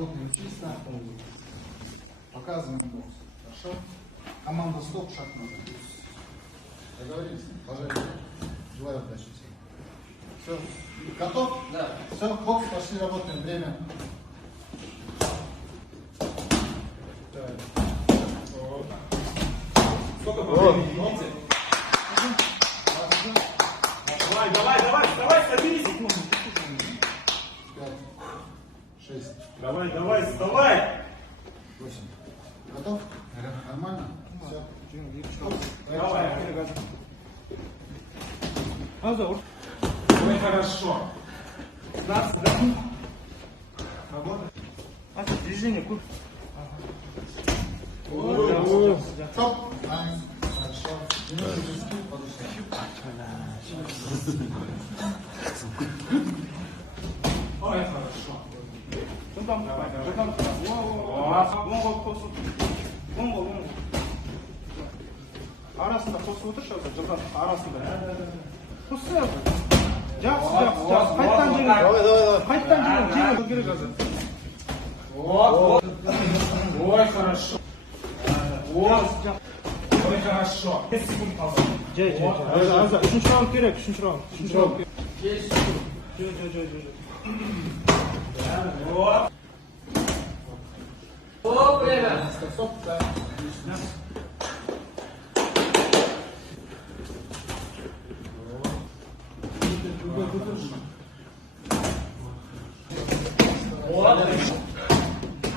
работаем чисто. Показываем бокс. Хорошо? Команда стоп, шаг назад. Договорились? Пожалуйста. Желаю удачи всем. Все. Готов? Да. Все, бокс, пошли работаем. Время. Сколько по времени, видите? Давай, стабились. 5, 6, Давай, вставай. 8. Готов? Нормально? Все. Давай. Азаур. Ой, хорошо. Да. Работа. Движение, кур. Стоп. Хорошо. Немножко виски, подыши. Ой, хорошо. Арасында қосып отыршы, жылдан арасында. Қосса. Жақсы. Қайттан жеңіл. Қайттан жеңіл керек қазір. Вот. Ой, хорошо. Вот. Ой, хорошо. 5 секунд қалды. Жай. Үшінші раунд керек, үшінші раунд. Жай. Вот. Стоп, время. Стоп, да. Вот.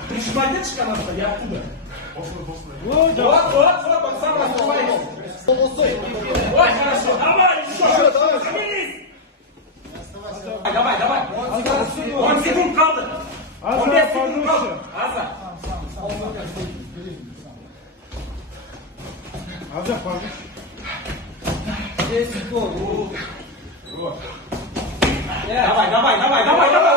Прижимайтесь, канатка, я оттуда. Вот, Вот, сам раскрывайся. Ой, хорошо, давай, еще. Остановись. Давай. 10 секунд kaldı. 15 секунд kaldı. Аза. Azar pardon. 10 секунд. Давай.